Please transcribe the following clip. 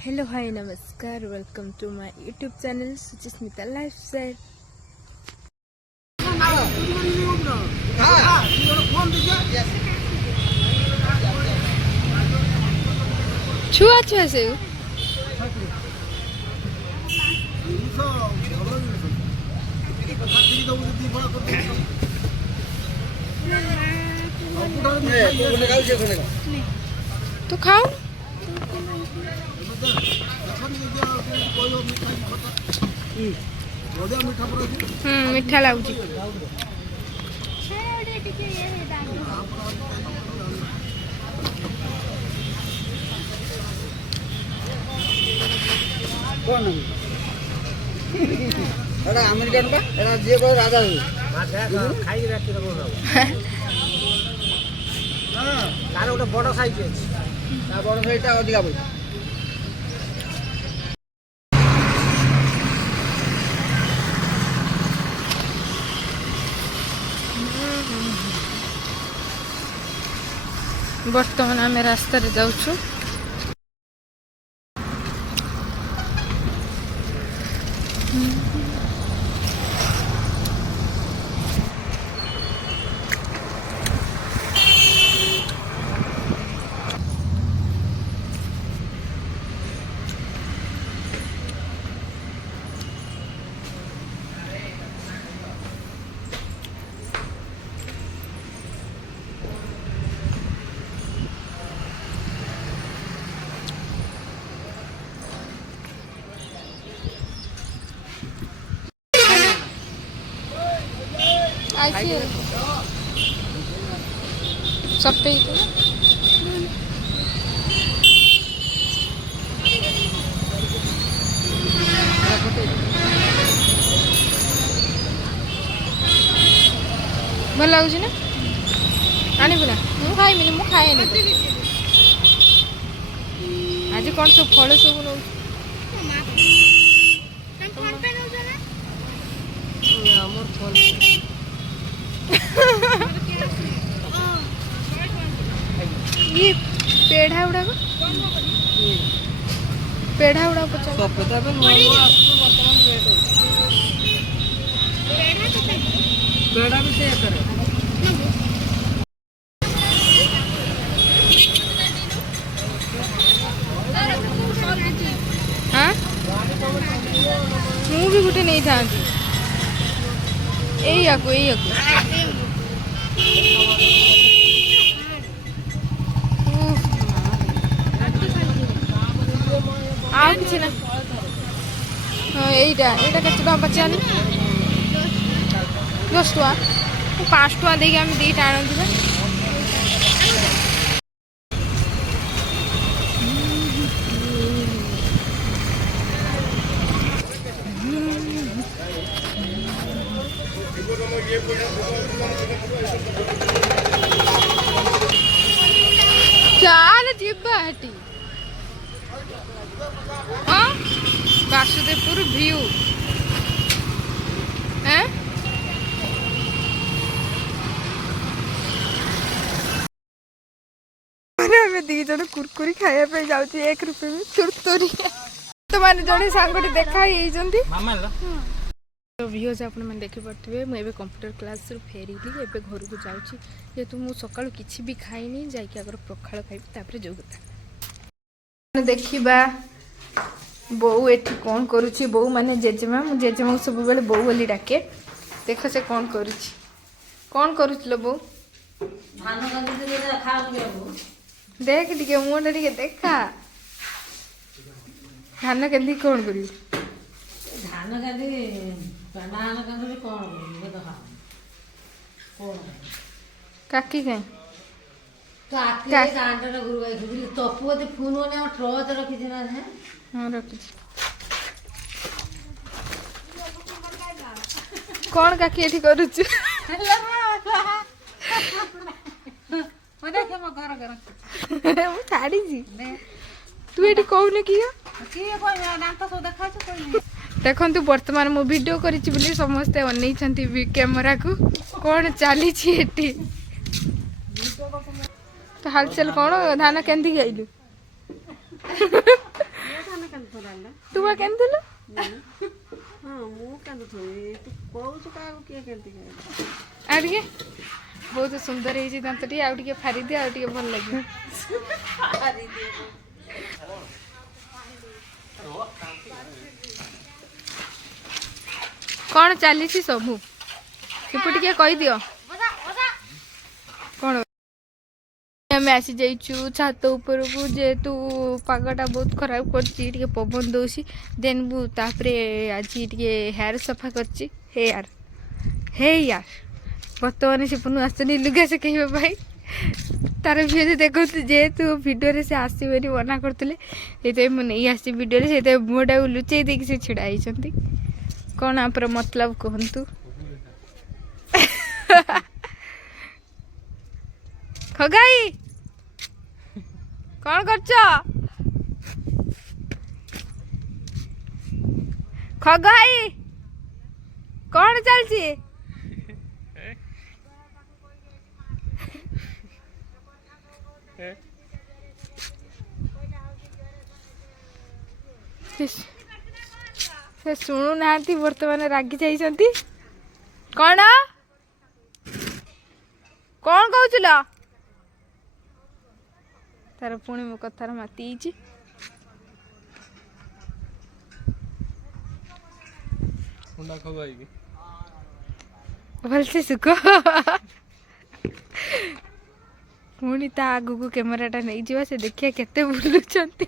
Hello hi नमस्कार welcome to my YouTube channel Suchismita lifestyle. छुआ छुआ से तो खाओ मीठा लगुच अमेरिकन जे राजा तार गोटे बड़ साइज अच्छी बड़ साइज अधिका पैसा बर्तमान आम रास्ता जाऊँ सप्ते भल लगुच ना आनबू ना मुझे खाइमी मुझे खाए आज कौन सब फल सब नौ ये पेढ़ा गुड़ाक पेढ़ा गुड़ा पेड़ा भी से हाँ मु भी गोटे नहीं था यही आ कि ना हाँ यहीटा यहाँ के पचार 10 टका 5 टका देके आम दीटा आणुवा चाल जीवा हटी हाँ वासुदेवपुर व्यू है दी जन कुरकुरी खाया जाऊँ 1 रुपये में तुरतुरी तो मैंने जड़े सांगटी देखा व्यूज आप देखिपे मुझे कंप्यूटर क्लास फेरली एवं घर को जाऊँगी जेहेतु मुझे सका किसी भी खाइनी जाकि आगर पखाड़ खाइबी जो कथा देखा बो एठी कौन करुच्ची बो माने जेजेमा मु जेजेमा सब बेले बो बोली डाके देख से कौन करुच्ची कौन करुचलो बो देख टे मुँह टे देखा धान के कौन कर धान काकी कहीं तपु फोन ट्रच रखी हाँ रखी कौन काकी एठी करुच्ची छाड़ी तू ये कौन कि देखु बर्तमान मु वीडियो करी समस्ते अनई कैमेरा को कौन चली तो हालचाल कौन धान केंदी गलु ତୁ ବା କେନ୍ଦୁଲୁ ଆଉ ଟିକେ ବହୁତ ସୁନ୍ଦର ହେଇଛି ଦାନ୍ତଟି ଆଉ ଟିକେ ଫାରିଦିଅ ଆଉ ଟିକେ ଭଲ ଲାଗିବ କଣ ଚାଲିଛି ସବୁ ସିପୁ ଟିକେ କହିଦିଅ କଣ ଆମେ ଆସି ଯାଇଛୁ ଛାତ ଉପରକୁ ଯେହେତୁ ପାଗଟା ବହୁତ ଖରାପ କରିଛି ଟିକେ ପବନ ଦଉଛି ଦେନ୍ ମୁଁ ତାପରେ ଆଜି ଟିକେ ହେୟାର ସଫା କରିଛି ହେୟାର ବର୍ତ୍ତମାନ ସିପୁନୁ ଆସୁନି ଲୁଗା ଶୁଖେଇବା ପାଇଁ ତାର ଭିଡ଼ିଓ ଦେଖନ୍ତୁ ଯେହେତୁ ଭିଡ଼ିଓରେ ସେ ଆସିବେନି ମନା କରୁଥିଲେ ସେଇଥିପାଇଁ ମୁଁ ନେଇ ଆସିଛି ଭିଡ଼ିଓରେ ସେଇଥିପାଇଁ ମୁହଁଟାକୁ ଲୁଚେଇ ଦେଇକି ସେ ଛିଡ଼ା ହେଇଛନ୍ତି କ'ଣ ଆମର ମତଲବ କୁହନ୍ତୁ ଖଗାଇ କ'ଣ କରୁଛ ଖଗାଇ କ'ଣ ଚାଲିଛି ସେ ଶୁଣୁନାହାନ୍ତି ବର୍ତ୍ତମାନ ରାଗି ଯାଇଛନ୍ତି କ'ଣ କ'ଣ କହୁଥିଲ ତାର ପୁଣି ମୋ କଥାର ମାତି ହେଇଛି ଭଲସେ ଶୁଖ ପୁଣି ତା ଆଗକୁ କ୍ୟାମେରାଟା ନେଇଯିବା ସେ ଦେଖିବା କେତେ ବୁଲୁଛନ୍ତି